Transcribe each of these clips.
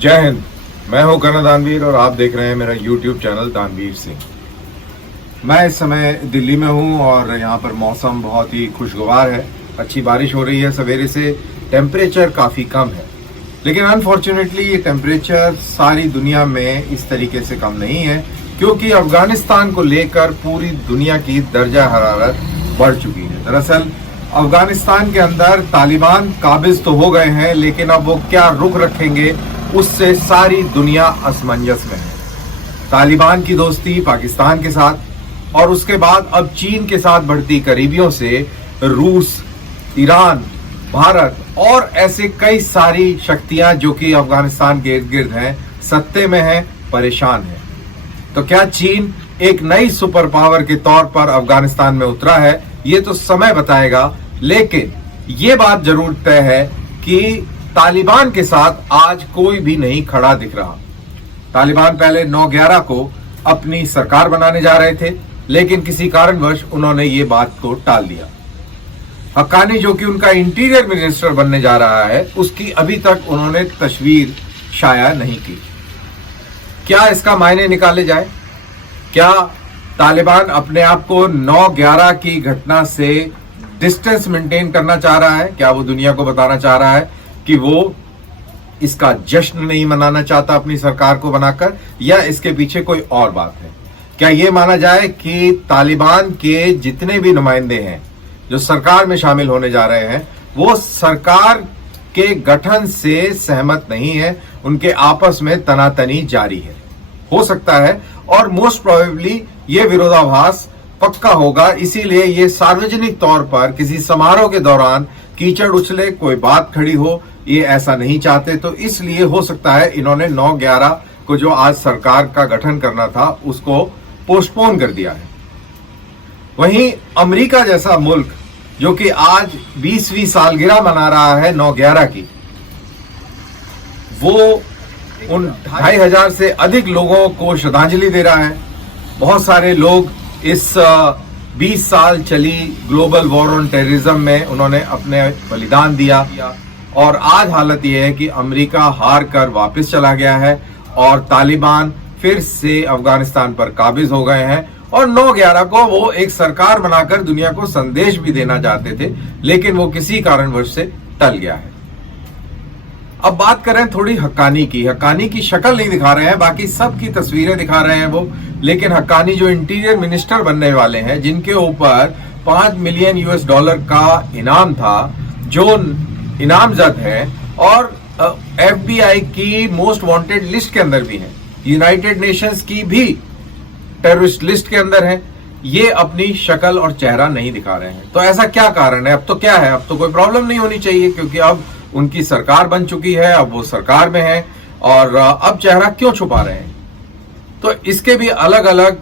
जय हिंद। मैं हूं करण दानवीर और आप देख रहे हैं मेरा YouTube चैनल दानवीर सिंह। मैं इस समय दिल्ली में हूं और यहाँ पर मौसम बहुत ही खुशगवार है। अच्छी बारिश हो रही है सवेरे से। टेम्परेचर काफ़ी कम है, लेकिन अनफॉर्चुनेटली ये टेम्परेचर सारी दुनिया में इस तरीके से कम नहीं है, क्योंकि अफगानिस्तान को लेकर पूरी दुनिया की दर्जा हरारत बढ़ चुकी है। दरअसल अफगानिस्तान के अंदर तालिबान काबिज तो हो गए हैं, लेकिन अब वो क्या रुख रखेंगे उससे सारी दुनिया असमंजस में है। तालिबान की दोस्ती पाकिस्तान के साथ और उसके बाद अब चीन के साथ बढ़ती करीबियों से रूस, ईरान, भारत और ऐसे कई सारी शक्तियां जो कि अफगानिस्तान के इर्द गिर्द हैं, सत्ते में हैं, परेशान हैं। तो क्या चीन एक नई सुपर पावर के तौर पर अफगानिस्तान में उतरा है? ये तो समय बताएगा, लेकिन ये बात जरूर तय है कि तालिबान के साथ आज कोई भी नहीं खड़ा दिख रहा। तालिबान पहले 9/11 को अपनी सरकार बनाने जा रहे थे, लेकिन किसी कारणवश उन्होंने ये बात को टाल दिया। हक्कानी जो कि उनका इंटीरियर मिनिस्टर बनने जा रहा है, उसकी अभी तक उन्होंने तस्वीर शाया नहीं की। क्या इसका मायने निकाले जाए? क्या तालिबान अपने आप को 9/11 की घटना से डिस्टेंस मेंटेन करना चाह रहा है? क्या वो दुनिया को बताना चाह रहा है कि वो इसका जश्न नहीं मनाना चाहता अपनी सरकार को बनाकर, या इसके पीछे कोई और बात है? क्या ये माना जाए कि तालिबान के जितने भी नुमाइंदे हैं जो सरकार में शामिल होने जा रहे हैं, वो सरकार के गठन से सहमत नहीं है, उनके आपस में तनातनी जारी है? हो सकता है, और मोस्ट प्रोबेबली ये विरोधाभास पक्का होगा। इसीलिए ये सार्वजनिक तौर पर किसी समारोह के दौरान कीचड़ उछले, कोई बात खड़ी हो, ये ऐसा नहीं चाहते। तो इसलिए हो सकता है इन्होंने 9/11 को जो आज सरकार का गठन करना था उसको पोस्टपोन कर दिया है। वहीं अमेरिका जैसा मुल्क जो कि आज 20वीं सालगिरह मना रहा है 9/11 की, वो उन 2500 से अधिक लोगों को श्रद्धांजलि दे रहा है। बहुत सारे लोग इस 20 साल चली ग्लोबल वॉर ऑन टेररिज्म में उन्होंने अपने बलिदान दिया, और आज हालत यह है कि अमेरिका हार कर वापस चला गया है और तालिबान फिर से अफगानिस्तान पर काबिज हो गए हैं। और 9/11 को वो एक सरकार बनाकर दुनिया को संदेश भी देना चाहते थे, लेकिन वो किसी कारणवश से टल गया है। अब बात करें थोड़ी हक्कानी की। हक्कानी की शक्ल नहीं दिखा रहे हैं, बाकी सब की तस्वीरें दिखा रहे हैं वो, लेकिन हक्कानी जो इंटीरियर मिनिस्टर बनने वाले हैं, जिनके ऊपर $5 मिलियन का इनाम था, जो इनामजद है और FBI की मोस्ट वांटेड लिस्ट के अंदर भी है, यूनाइटेड नेशंस की भी टेररिस्ट लिस्ट के अंदर है, ये अपनी शक्ल और चेहरा नहीं दिखा रहे हैं। तो ऐसा क्या कारण है? अब तो क्या है, अब तो कोई प्रॉब्लम नहीं होनी चाहिए, क्योंकि अब उनकी सरकार बन चुकी है, अब वो सरकार में है, और अब चेहरा क्यों छुपा रहे हैं? तो इसके भी अलग अलग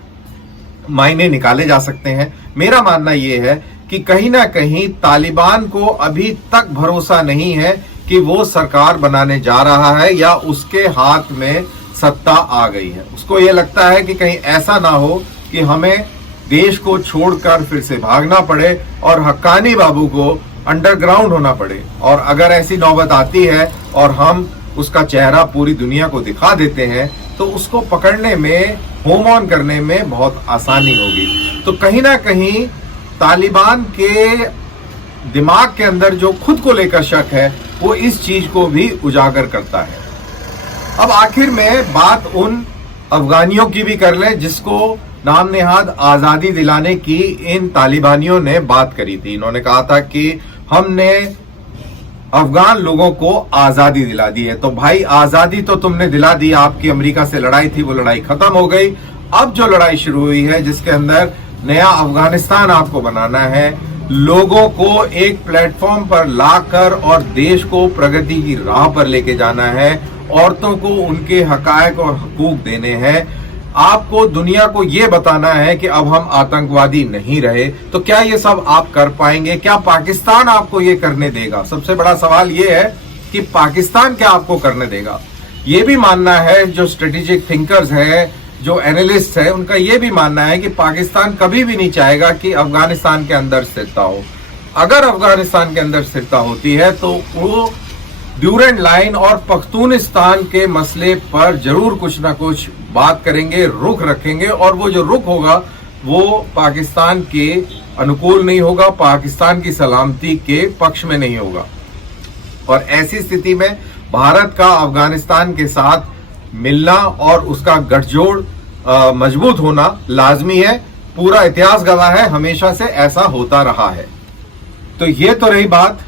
मायने निकाले जा सकते हैं। मेरा मानना यह है कि कहीं ना कहीं तालिबान को अभी तक भरोसा नहीं है कि वो सरकार बनाने जा रहा है या उसके हाथ में सत्ता आ गई है। उसको ये लगता है कि कहीं ऐसा ना हो कि हमें देश को छोड़कर फिर से भागना पड़े और हक्कानी बाबू को अंडरग्राउंड होना पड़े। और अगर ऐसी नौबत आती है और हम उसका चेहरा पूरी दुनिया को दिखा देते हैं, तो उसको पकड़ने में, होम ऑन करने में बहुत आसानी होगी। तो कहीं ना कहीं तालिबान के दिमाग के अंदर जो खुद को लेकर शक है, वो इस चीज को भी उजागर करता है। अब आखिर में बात उन अफगानियों की भी कर लें जिसको नाम नेहाद आजादी दिलाने की इन तालिबानियों ने बात करी थी। इन्होंने कहा था कि हमने अफगान लोगों को आजादी दिला दी है। तो भाई, आजादी तो तुमने दिला दी, आपकी अमेरिका से लड़ाई थी, वो लड़ाई खत्म हो गई। अब जो लड़ाई शुरू हुई है, जिसके अंदर नया अफगानिस्तान आपको बनाना है, लोगों को एक प्लेटफॉर्म पर लाकर और देश को प्रगति की राह पर लेके जाना है, औरतों को उनके हकायक और हकूक देने हैं, आपको दुनिया को यह बताना है कि अब हम आतंकवादी नहीं रहे। तो क्या ये सब आप कर पाएंगे? क्या पाकिस्तान आपको ये करने देगा? सबसे बड़ा सवाल ये है कि पाकिस्तान क्या आपको करने देगा? ये भी मानना है, जो स्ट्रेटेजिक थिंकर्स हैं, जो एनालिस्ट है, उनका यह भी मानना है कि पाकिस्तान कभी भी नहीं चाहेगा कि अफगानिस्तान के अंदर स्थिरता हो। अगर अफगानिस्तान के अंदर स्थिरता होती है तो वो ड्यूरेंट लाइन और पख्तूनिस्तान के मसले पर जरूर कुछ ना कुछ बात करेंगे, रुख रखेंगे, और वो जो रुख होगा वो पाकिस्तान के अनुकूल नहीं होगा, पाकिस्तान की सलामती के पक्ष में नहीं होगा। और ऐसी स्थिति में भारत का अफगानिस्तान के साथ मिलना और उसका गठजोड़ मजबूत होना लाजमी है। पूरा इतिहास गवाह है, हमेशा से ऐसा होता रहा है। तो ये तो रही बात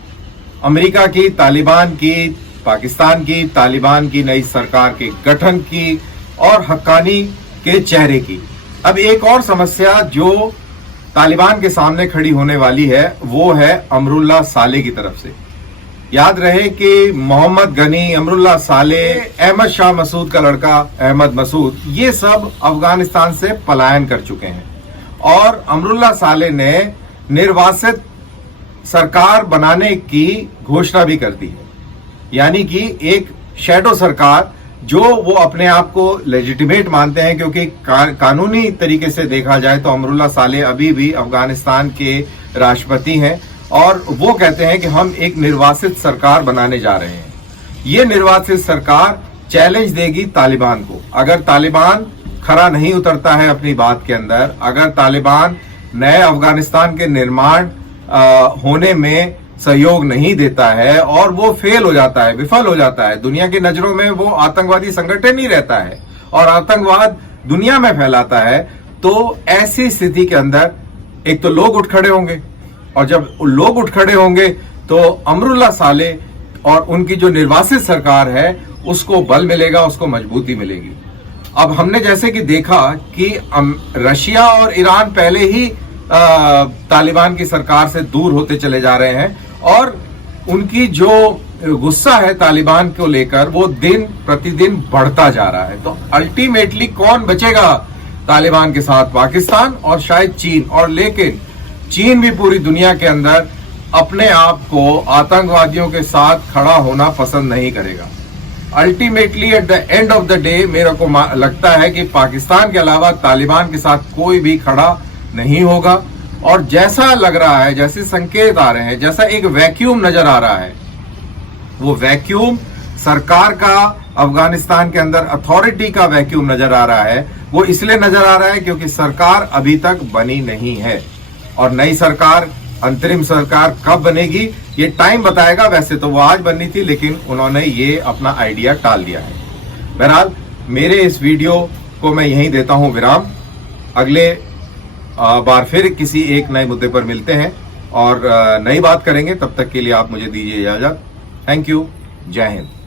अमेरिका की, तालिबान की, पाकिस्तान की, तालिबान की नई सरकार के गठन की और हक्कानी के चेहरे की। अब एक और समस्या जो तालिबान के सामने खड़ी होने वाली है वो है अमरुल्लाह साले की तरफ से। याद रहे कि मोहम्मद गनी, अमरुल्लाह साले, अहमद शाह मसूद का लड़का अहमद मसूद, ये सब अफगानिस्तान से पलायन कर चुके हैं और अमरुल्लाह साले ने निर्वासित सरकार बनाने की घोषणा भी कर दी है। यानी कि एक शैडो सरकार जो वो अपने आप को लेजिटिमेट मानते हैं, क्योंकि कानूनी तरीके से देखा जाए तो अमरुल्लाह साले अभी भी अफगानिस्तान के राष्ट्रपति हैं और वो कहते हैं कि हम एक निर्वासित सरकार बनाने जा रहे हैं। ये निर्वासित सरकार चैलेंज देगी तालिबान को। अगर तालिबान खरा नहीं उतरता है अपनी बात के अंदर, अगर तालिबान नए अफगानिस्तान के निर्माण होने में सहयोग नहीं देता है और वो फेल हो जाता है, विफल हो जाता है, दुनिया की नजरों में वो आतंकवादी संगठन ही रहता है और आतंकवाद दुनिया में फैलाता है, तो ऐसी स्थिति के अंदर एक तो लोग उठ खड़े होंगे और जब लोग उठ खड़े होंगे तो अमरुल्लाह साले और उनकी जो निर्वासित सरकार है उसको बल मिलेगा, उसको मजबूती मिलेगी। अब हमने जैसे कि देखा कि रशिया और ईरान पहले ही तालिबान की सरकार से दूर होते चले जा रहे हैं और उनकी जो गुस्सा है तालिबान को लेकर वो दिन प्रतिदिन बढ़ता जा रहा है। तो अल्टीमेटली कौन बचेगा तालिबान के साथ? पाकिस्तान और शायद चीन। और लेकिन चीन भी पूरी दुनिया के अंदर अपने आप को आतंकवादियों के साथ खड़ा होना पसंद नहीं करेगा। Ultimately at the end of the day मेरे को लगता है कि पाकिस्तान के अलावा तालिबान के साथ कोई भी खड़ा नहीं होगा। और जैसा लग रहा है, जैसे संकेत आ रहे हैं, जैसा एक वैक्यूम नजर आ रहा है, वो वैक्यूम सरकार का अफगानिस्तान के अंदर अथॉरिटी का वैक्यूम नजर आ रहा है। वो इसलिए नजर आ रहा है क्योंकि सरकार अभी तक बनी नहीं है और नई सरकार, अंतरिम सरकार कब बनेगी ये टाइम बताएगा। वैसे तो वो आज बननी थी लेकिन उन्होंने ये अपना आइडिया टाल दिया है। बहरहाल मेरे इस वीडियो को मैं यहीं देता हूं विराम। अगले बार फिर किसी एक नए मुद्दे पर मिलते हैं और नई बात करेंगे। तब तक के लिए आप मुझे दीजिए इजाजत। Thank you. जय हिंद।